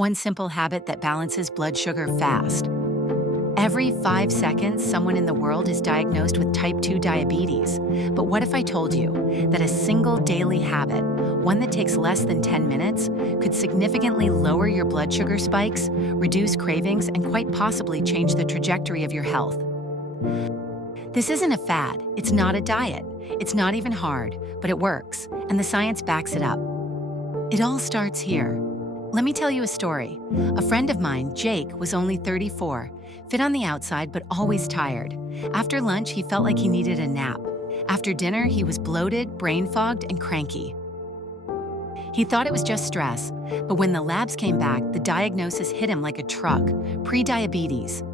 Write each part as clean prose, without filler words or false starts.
One simple habit that balances blood sugar fast. Every 5 seconds, someone in the world is diagnosed with type 2 diabetes. But what if I told you that a single daily habit, one that takes less than 10 minutes, could significantly lower your blood sugar spikes, reduce cravings, and quite possibly change the trajectory of your health? This isn't a fad. It's not a diet. It's not even hard, but it works, and the science backs it up. It all starts here. Let me tell you a story. A friend of mine, Jake, was only 34, fit on the outside but always tired. After lunch, he felt like he needed a nap. After dinner, he was bloated, brain-fogged, and cranky. He thought it was just stress, but when the labs came back, the diagnosis hit him like a truck: prediabetes.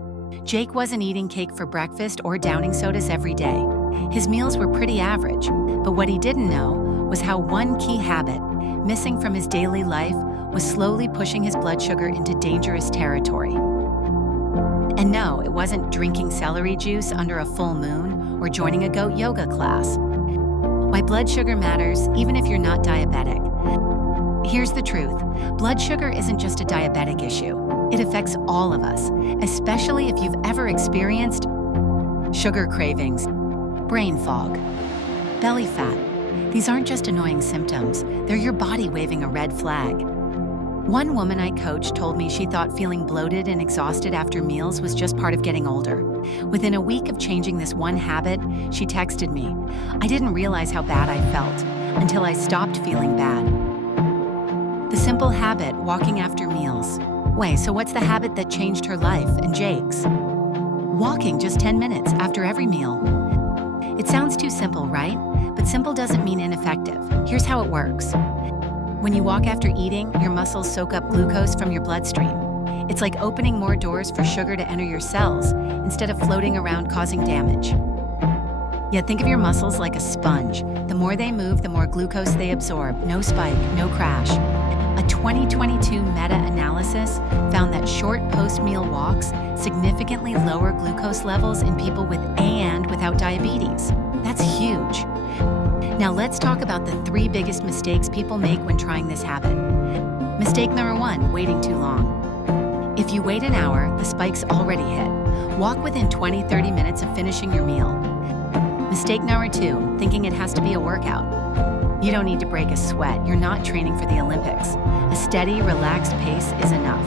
Jake wasn't eating cake for breakfast or downing sodas every day. His meals were pretty average, but what he didn't know was how one key habit, missing from his daily life, was slowly pushing his blood sugar into dangerous territory. And no, it wasn't drinking celery juice under a full moon or joining a goat yoga class. Why blood sugar matters, even if you're not diabetic. Here's the truth. Blood sugar isn't just a diabetic issue. It affects all of us, especially if you've ever experienced sugar cravings, brain fog, belly fat. These aren't just annoying symptoms. They're your body waving a red flag. One woman I coached told me she thought feeling bloated and exhausted after meals was just part of getting older. Within a week of changing this one habit, she texted me, "I didn't realize how bad I felt until I stopped feeling bad." The simple habit, walking after meals. Wait, so what's the habit that changed her life and Jake's? Walking just 10 minutes after every meal. It sounds too simple, right? But simple doesn't mean ineffective. Here's how it works. When you walk after eating, your muscles soak up glucose from your bloodstream. It's like opening more doors for sugar to enter your cells instead of floating around causing damage. Yet think of your muscles like a sponge. The more they move, the more glucose they absorb. No spike, no crash. A 2022 meta-analysis found that short post-meal walks significantly lower glucose levels in people with and without diabetes. That's huge. Now let's talk about the 3 biggest mistakes people make when trying this habit. Mistake number 1, waiting too long. If you wait an hour, the spike's already hit. Walk within 20-30 minutes of finishing your meal. Mistake number 2, thinking it has to be a workout. You don't need to break a sweat. You're not training for the Olympics. A steady, relaxed pace is enough.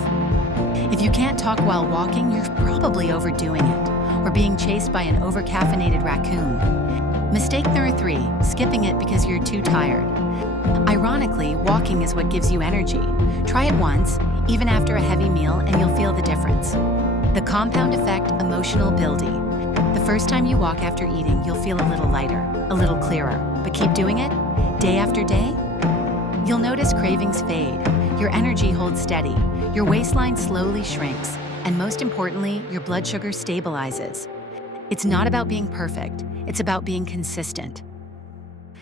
If you can't talk while walking, you're probably overdoing it, or being chased by an over-caffeinated raccoon. Mistake number 3, skipping it because you're too tired. Ironically, walking is what gives you energy. Try it once, even after a heavy meal, and you'll feel the difference. The compound effect, emotional building. The first time you walk after eating, you'll feel a little lighter, a little clearer. But keep doing it, day after day. You'll notice cravings fade, your energy holds steady, your waistline slowly shrinks, and most importantly, your blood sugar stabilizes. It's not about being perfect, it's about being consistent.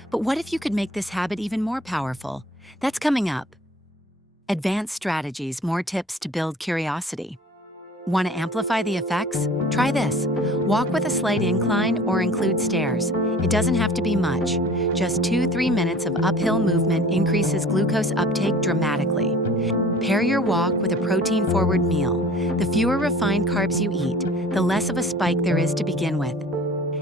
But what if you could make this habit even more powerful? That's coming up. Advanced strategies, more tips to build curiosity. Want to amplify the effects? Try this. Walk with a slight incline or include stairs. It doesn't have to be much. Just 2-3 minutes of uphill movement increases glucose uptake dramatically. Pair your walk with a protein-forward meal. The fewer refined carbs you eat, the less of a spike there is to begin with.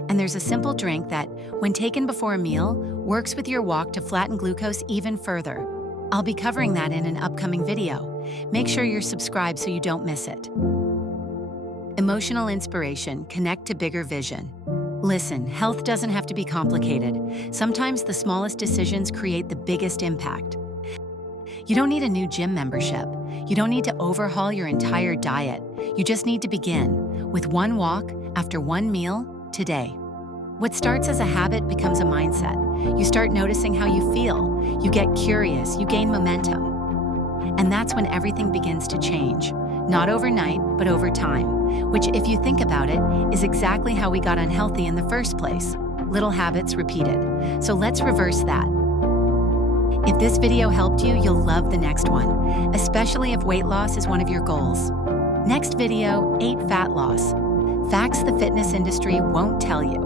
And there's a simple drink that, when taken before a meal, works with your walk to flatten glucose even further. I'll be covering that in an upcoming video. Make sure you're subscribed so you don't miss it. Emotional inspiration, connect to bigger vision. Listen, health doesn't have to be complicated. Sometimes the smallest decisions create the biggest impact. You don't need a new gym membership. You don't need to overhaul your entire diet. You just need to begin with one walk after one meal today. What starts as a habit becomes a mindset. You start noticing how you feel. You get curious, you gain momentum. And that's when everything begins to change. Not overnight, but over time, which, if you think about it, is exactly how we got unhealthy in the first place. Little habits repeated. So let's reverse that. If this video helped you, you'll love the next one, especially if weight loss is one of your goals. Next video, 8 fat loss. Facts the fitness industry won't tell you.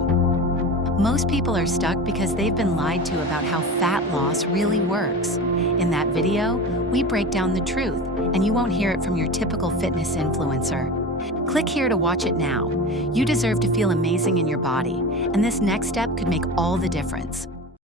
Most people are stuck because they've been lied to about how fat loss really works. In that video, we break down the truth and you won't hear it from your typical fitness influencer. Click here to watch it now. You deserve to feel amazing in your body, and this next step could make all the difference.